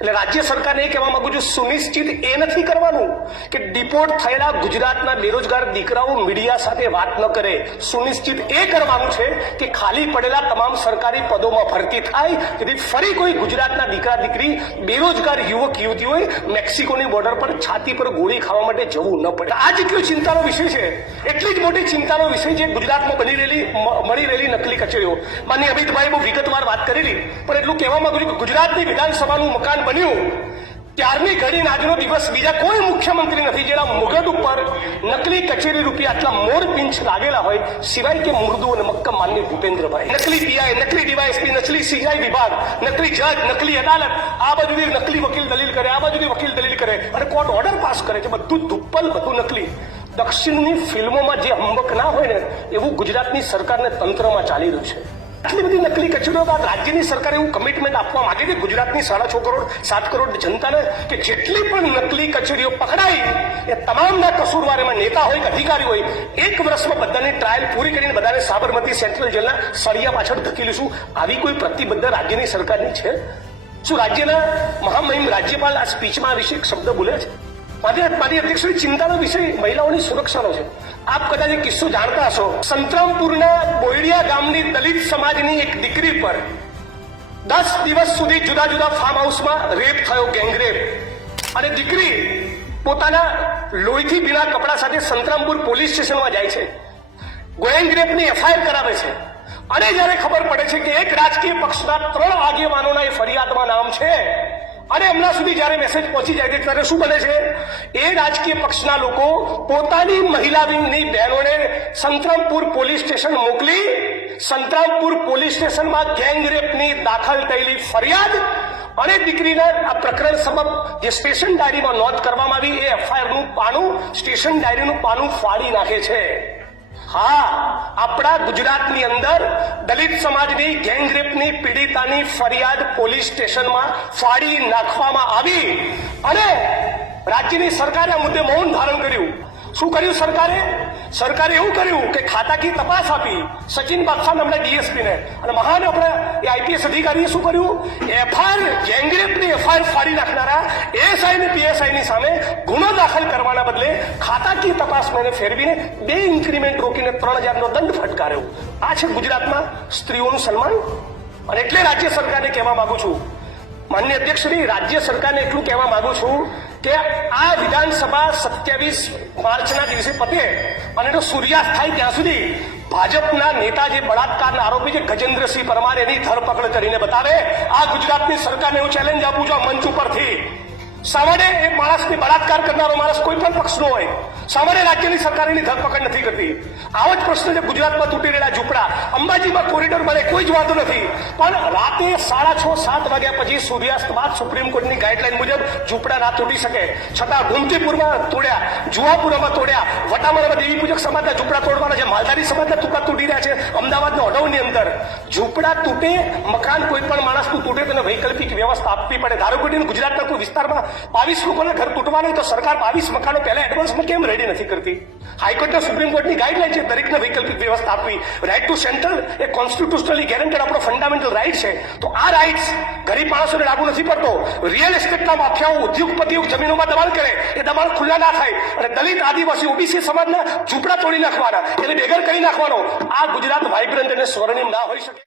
એટલે રાજ્ય સરકારને એ કહેવા માંગુ છું, સુનિશ્ચિત એ નથી કરવાનું કે ડિપોર્ટ થયેલા ગુજરાતના બેરોજગાર દીકરાઓ મીડિયા સાથે વાત ન કરે. સુનિશ્ચિત એ કરવાનું છે કે ખાલી પડેલા તમામ સરકારી પદોમાં ભરતી થાય, જેથી ફરી કોઈ ગુજરાતના દીકરા દીકરી બેરોજગાર યુવક યુવતીઓએ મેક્સિકોની બોર્ડર પર છાતી પર ગોળી ખાવા માટે જવું ન પડે. આ જેટલો ચિંતાનો વિષય છે, એટલી જ મોટી ચિંતાનો વિષય છે ગુજરાતમાં મળી રહેલી નકલી કચેરીઓ. માનનીય અમિતભાઈ બહુ વિગતવાર વાત કરેલી, પણ એટલું કહેવા માંગુ છું કે ગુજરાતની વિધાનસભાનું મકાન બન્યું ત્યારની ઘડીને આજનો દિવસ બીજા કોઈ મુખ્યમંત્રી નથી જેના મુગટ ઉપર નકલી કચેરી રૂપિયા આટલા મોર પિંચ લાગેલા હોય, સિવાય કે મુર્દુ અને મક્કમ માનનીય ભૂપેન્દ્રભાઈ. નકલી પીઆઈ, નકલી ડીવાયએસપી, નકલી સીઆઈ વિભાગ, નકલી જજ, નકલી અદાલત, આ બાજુથી નકલી વકીલ દલીલ કરે, આ બાજુથી વકીલ દલીલ કરે અને કોર્ટ ઓર્ડર પાસ કરે છે. બધું ધુપ્પલ, બધું નકલી. દક્ષિણની ફિલ્મોમાં જે હંબક ના હોય ને એવું ગુજરાતની સરકારને તંત્રમાં ચાલી રહ્યું છે. આટલી બધી નકલી કચેરીઓ બાદ રાજ્યની સરકાર એવું કમિટમેન્ટ આપવા માંગે છે ગુજરાતની 6.5 કરોડ 7 કરોડ જનતાને કે જેટલી પણ નકલી કચેરીઓ પકડાઈ એ તમામના કસૂરવાર, એમાં નેતા હોય કે અધિકારી હોય, 1 વર્ષમાં બધાની ટ્રાયલ પૂરી કરીને બધાને સાબરમતી સેન્ટ્રલ જેલના સળિયા પાછળ ધકેલીશું. આવી કોઈ પ્રતિબદ્ધ રાજ્યની સરકારની છે? શું રાજ્યના મહામહિમ રાજ્યપાલ આ સ્પીચમાં આ વિશે એક શબ્દ બોલે છે? મારી અધ્યક્ષની ચિંતાનો વિષય મહિલાઓની સુરક્ષાનો છે. આપ કદાચ એક કિસ્સો જાણતા હશો. સંતરામપુરના બોયડિયા ગામની દલિત સમાજની એક દીકરી પર 10 દિવસ સુધી જુદા જુદા ફાર્મ હાઉસમાં રેપ થયો, ગેંગરેપ. અને દીકરી પોતાના લોહીથી ભીના કપડા સાથે સંતરામપુર પોલીસ સ્ટેશનમાં જાય છે, ગેંગરેપની એફઆઈઆર કરાવે છે. અને જયારે ખબર પડે છે કે એક રાજકીય પક્ષના 3 આગેવાનોના એ ફરિયાદમાં નામ છે અને હમણાં સુધી જયારે મેસેજ પહોંચી જાય છે ત્યારે શું બને છે? એ રાજકીય પક્ષના લોકો પોતાની મહિલા વિંગની બહેનોને સંતરામપુર પોલીસ સ્ટેશન મોકલી સંતરામપુર પોલીસ સ્ટેશનમાં ગેંગરેપની દાખલ થયેલી ફરિયાદ અને દીકરીના આ પ્રકરણ સબબ જે સ્ટેશન ડાયરીમાં નોંધ કરવામાં આવી એ એફઆઈઆરનું પાનું, સ્ટેશન ડાયરીનું પાનું ફાડી નાખે છે. હા, આપણા ગુજરાતની અંદર દલિત સમાજની ગેંગરેપની પીડિતાની ફરિયાદ પોલીસ સ્ટેશનમાં ફાડી નાખવામાં આવી અને રાજ્યની સરકારે આ મુદ્દે મૌન ધારણ કર્યું. શું કર્યું સરકારે એવું કર્યું કે ખાતાકીય તપાસ આપી સચિન બાદશાહ નામના ડીએસપીને, અને મહાન આપણા એ આઈપીએસ અધિકારીએ શું કર્યું? એફઆઈઆર, ગેંગરેપની એફઆઈઆર ફાડી નાખનારા એએસઆઈ અને પીએસઆઈની સામે ગુનો દાખલ કરવાના બદલે ખાતાકીય તપાસ મેને ફેરવીને 2 ઇન્ક્રીમેન્ટ રોકીને 3000નો દંડ ફટકાર્યો. આ છે ગુજરાતમાં સ્ત્રીઓનું સન્માન. અને એટલે રાજ્ય સરકારને કહેવા માંગુ છું, માનનીય અધ્યક્ષશ્રી, રાજ્ય સરકારને એટલું કહેવા માંગુ છું કે આ વિધાનસભા 27 માર્ચના દિવસે પતે અને એનો સૂર્યાસ્ત થાય ત્યાં સુધી ભાજપના નેતા જે બળાત્કારના આરોપી છે ગજેન્દ્રસિંહ પરમાર, એની ધરપકડ કરીને બતાવે. આ ગુજરાતની સરકારને હું ચેલેન્જ આપું છું આ મંચ ઉપરથી. સામાન્ય એ માણસને બળાત્કાર કરનારો માણસ કોઈ પણ પક્ષનો હોય, સામાન્ય રાજ્યની સરકાર એની ધરપકડ નથી કરતી. આવો જ પ્રશ્ન છે ગુજરાતમાં તૂટી રહેલા ઝૂંપડા. અંબાજીમાં કોરિડોર બને, કોઈ જ વાંધો નથી, પણ રાતે 6:30-7 વાગ્યા પછી સૂર્યાસ્ત બાદ સુપ્રીમ કોર્ટની ગાઈડલાઈન મુજબ ઝૂંપડા ના તૂટી શકે. છતાં ગોમતીપુરમાં તોડ્યા, જુહાપુરામાં તોડ્યા, વટામણામાં દેવી પૂજક સમાજના ઝૂંપડા તોડવાના છે, માલધારી સમાજના ટુકડા તૂટી રહ્યા છે. અમદાવાદના ઓઢવની અંદર ઝૂંપડા તૂટે, મકાન કોઈ પણ માણસનું તૂટે તેને વૈકલ્પિક વ્યવસ્થા આપવી પડે. ધારો કે ગુજરાતના કોઈ વિસ્તારમાં 22 લોકોના ઘર તૂટવાના તો સરકાર 22 મકાનો પહેલા એડવાન્સમાં કેમ રેડી નથી કરતી? હાઈકોર્ટના સુપ્રીમ કોર્ટની ગાઈડલાઈન છે દરેકને વૈકલ્પિક વ્યવસ્થા આપવી. રાઇટ ટુ સેન્ટર એ કોન્સ્ટિટ્યુશનલી ગેરંટેડ આપણો ફંડામેન્ટલ રાઇટ છે. તો આ રાઇટ્સ ગરીબ માણસોને લાગુ નથી પડતો. રિયલ એસ્ટેટના માફિયાઓ, ઉદ્યોગપતિઓ જમીનોમાં દબાણ કરે, એ દબાણ ખુલ્લા ના થાય અને દલિત, આદિવાસી, ઓબીસી સમાજના ઝૂંપડા તોડી નાખવાના, એને બેઘર કરી નાખવાનો. આ ગુજરાત વાઇબ્રન્ટ અને સ્વર્ણિમ ના હોઈ શકે.